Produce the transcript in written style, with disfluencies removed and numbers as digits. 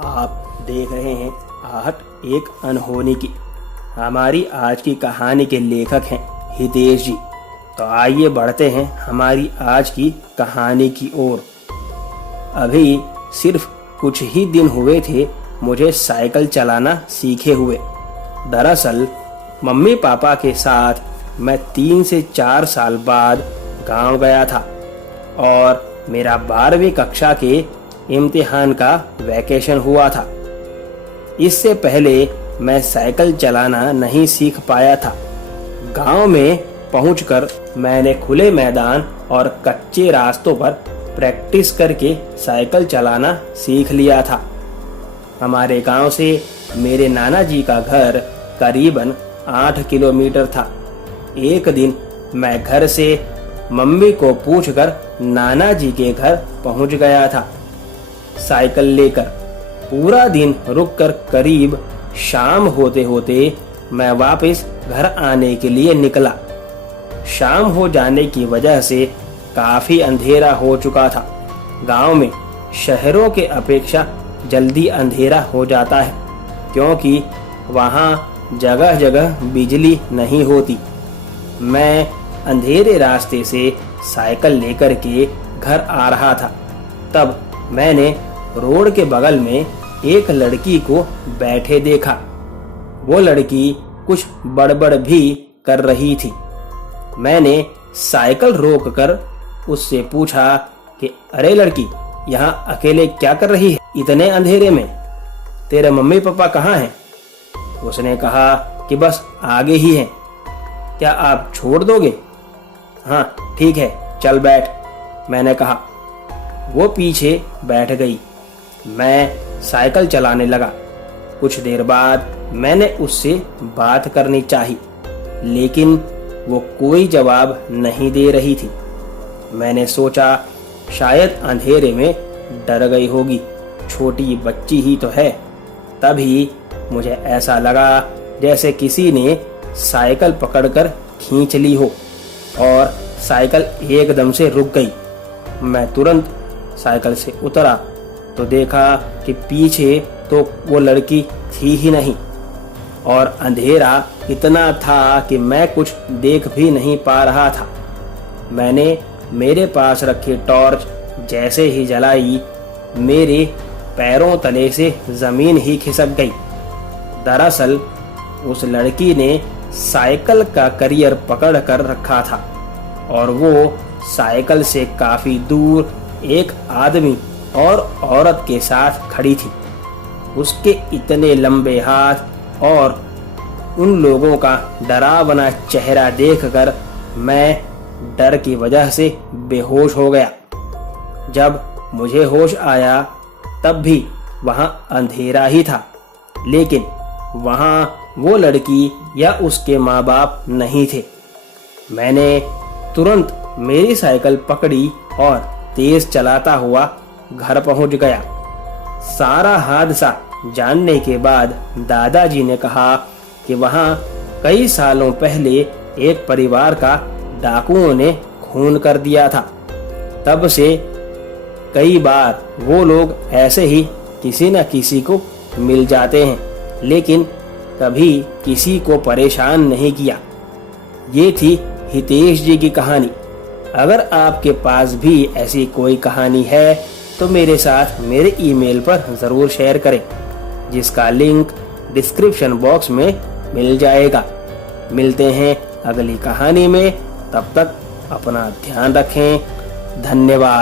आप देख रहे हैं आहट एक अनहोनी की। हमारी आज की कहानी के लेखक हैं हितेश जी। तो आइए बढ़ते हैं हमारी आज की कहानी की ओर। अभी सिर्फ कुछ ही दिन हुए थे मुझे साइकिल चलाना सीखे हुए। दरअसल मम्मी पापा के साथ मैं 3 से 4 साल बाद गांव गया था और मेरा 12वीं कक्षा के इम्तिहान का वैकेशन हुआ था। इससे पहले मैं साइकिल चलाना नहीं सीख पाया था। गांव में पहुंचकर मैंने खुले मैदान और कच्चे रास्तों पर प्रैक्टिस करके साइकिल चलाना सीख लिया था। हमारे गांव से मेरे नाना जी का घर करीबन 8 किलोमीटर था। एक दिन मैं घर से मम्मी को पूछकर नाना जी के घर पहुंच गया था साइकिल लेकर। पूरा दिन रुककर करीब शाम होते होते मैं वापस घर आने के लिए निकला। शाम हो जाने की वजह से काफी अंधेरा हो चुका था। गांव में शहरों के अपेक्षा जल्दी अंधेरा हो जाता है क्योंकि वहां जगह जगह बिजली नहीं होती। मैं अंधेरे रास्ते से साइकिल लेकर के घर आ रहा था। तब मैंने रोड के बगल में एक लड़की को बैठे देखा। वो लड़की कुछ बड़बड़ भी कर रही थी। मैंने साइकिल रोककर उससे पूछा कि अरे लड़की, यहाँ अकेले क्या कर रही है इतने अंधेरे में? तेरे मम्मी पापा कहाँ हैं? उसने कहा कि बस आगे ही हैं। क्या आप छोड़ दोगे? हाँ ठीक है, चल बैठ, मैंने कहा। वो पीछे बैठ गई। मैं साइकिल चलाने लगा। कुछ देर बाद मैंने उससे बात करनी चाही, लेकिन वो कोई जवाब नहीं दे रही थी। मैंने सोचा शायद अंधेरे में डर गई होगी, छोटी बच्ची ही तो है। तभी मुझे ऐसा लगा जैसे किसी ने साइकिल पकड़कर खींच ली हो और साइकिल एकदम से रुक गई। मैं तुरंत साइकिल से उतरा तो देखा कि पीछे तो वो लड़की थी ही नहीं और अंधेरा इतना था कि मैं कुछ देख भी नहीं पा रहा था। मैंने मेरे पास रखी टॉर्च जैसे ही जलाई, मेरे पैरों तले से जमीन ही खिसक गई। दरअसल उस लड़की ने साइकिल का करियर पकड़ कर रखा था और वो साइकिल से काफी दूर एक आदमी और औरत के साथ खड़ी थी। उसके इतने लंबे हाथ और उन लोगों का डरावना चेहरा देखकर मैं डर की वजह से बेहोश हो गया। जब मुझे होश आया तब भी वहां अंधेरा ही था, लेकिन वहां वो लड़की या उसके माँ बाप नहीं थे। मैंने तुरंत मेरी साइकिल पकड़ी और तेज चलाता हुआ घर पहुंच गया। सारा हादसा जानने के बाद दादाजी ने कहा कि वहां कई सालों पहले एक परिवार का डाकुओं ने खून कर दिया था। तब से कई बार वो लोग ऐसे ही किसी न किसी को मिल जाते हैं, लेकिन कभी किसी को परेशान नहीं किया। ये थी हितेश जी की कहानी। अगर आपके पास भी ऐसी कोई कहानी है तो मेरे साथ मेरे ईमेल पर ज़रूर शेयर करें, जिसका लिंक डिस्क्रिप्शन बॉक्स में मिल जाएगा। मिलते हैं अगली कहानी में, तब तक अपना ध्यान रखें। धन्यवाद।